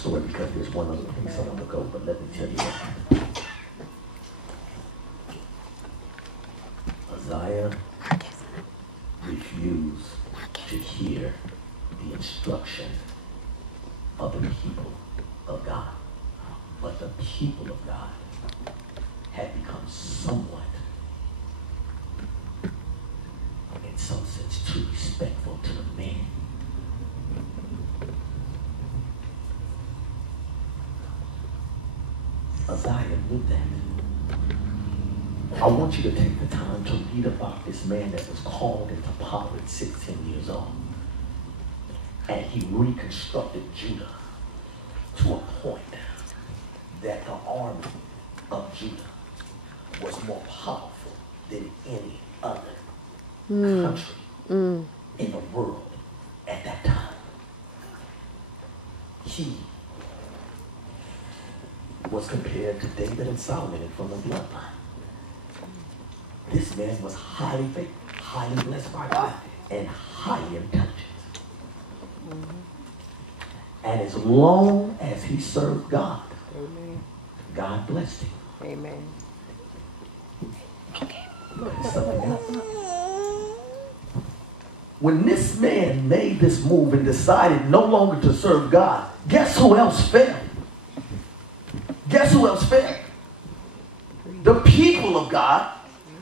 story because there's one other place I want to go, but let me tell you what happened. Uzziah refused to hear the instruction of the people of God. But the people of God had become somewhat, in some sense, too respectful to the man. Uzziah knew that. I want you to take the time to read about this man that was called into power at 16 years old. And he reconstructed Judah to a point that the army of Judah was more powerful than any other country in the world at that time. He was compared to David and Solomon from the bloodline. This man was highly favored, highly blessed by God, and highly intelligent. And as long as he served God, amen, God blessed him. Amen. Look at something else. When this man made this move and decided no longer to serve God, guess who else failed? Guess who else failed? The people of God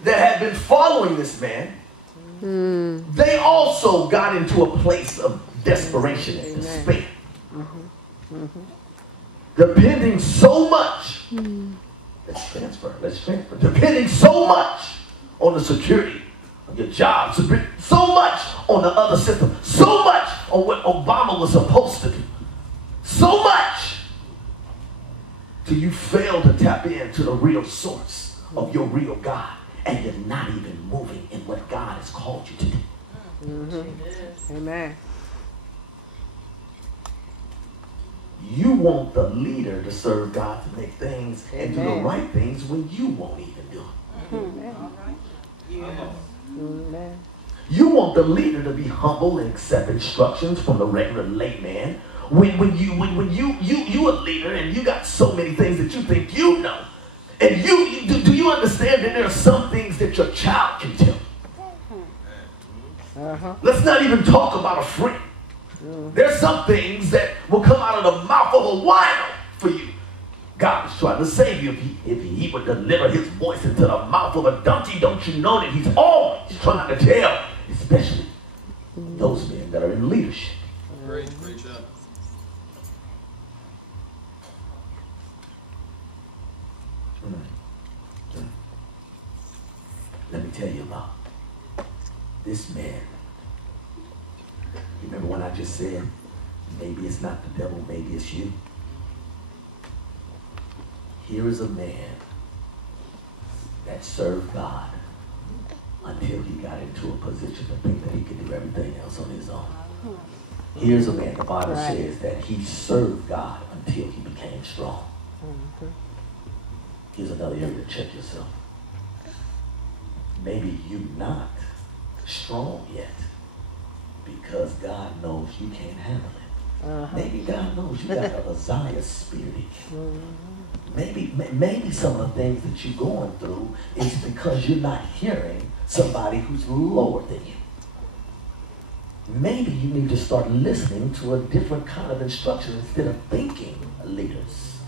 that had been following this man, they also got into a place of desperation and despair. Depending so much, let's transfer, depending so much on the security of your job, so much on the other system, so much on what Obama was supposed to do, so much till you fail to tap into the real source of your real God, and you're not even moving in what God has called you to do. Amen. You want the leader to serve God, to make things and do the right things when you won't even do it. You want the leader to be humble and accept instructions from the regular layman. When you a leader and you got so many things that you think you know, and do you understand that there are some things that your child can tell you? Let's not even talk about a friend. There's some things that will come out of the mouth of a wino for you. God is trying to save you. If he would deliver his voice into the mouth of a donkey, don't you know that he's always trying to tell, especially those men that are in leadership. Great job. Let me tell you about this man. You remember when I just said, maybe it's not the devil, maybe it's you? Here is a man that served God until he got into a position to think that he could do everything else on his own. Here's a man, the Bible says that he served God until he became strong. Here's another area to check yourself. Maybe you're not strong yet because God knows you can't handle it. Maybe God knows you got an Uzziah spirit. Maybe some of the things that you're going through is because you're not hearing somebody who's lower than you. Maybe you need to start listening to a different kind of instruction instead of thinking leaders,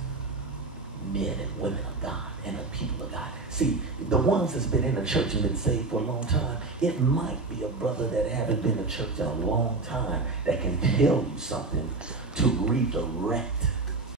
men and women of God and the people of God. See, the ones that's been in the church and been saved for a long time, it might be a brother that haven't been in church in a long time that can tell you something to redirect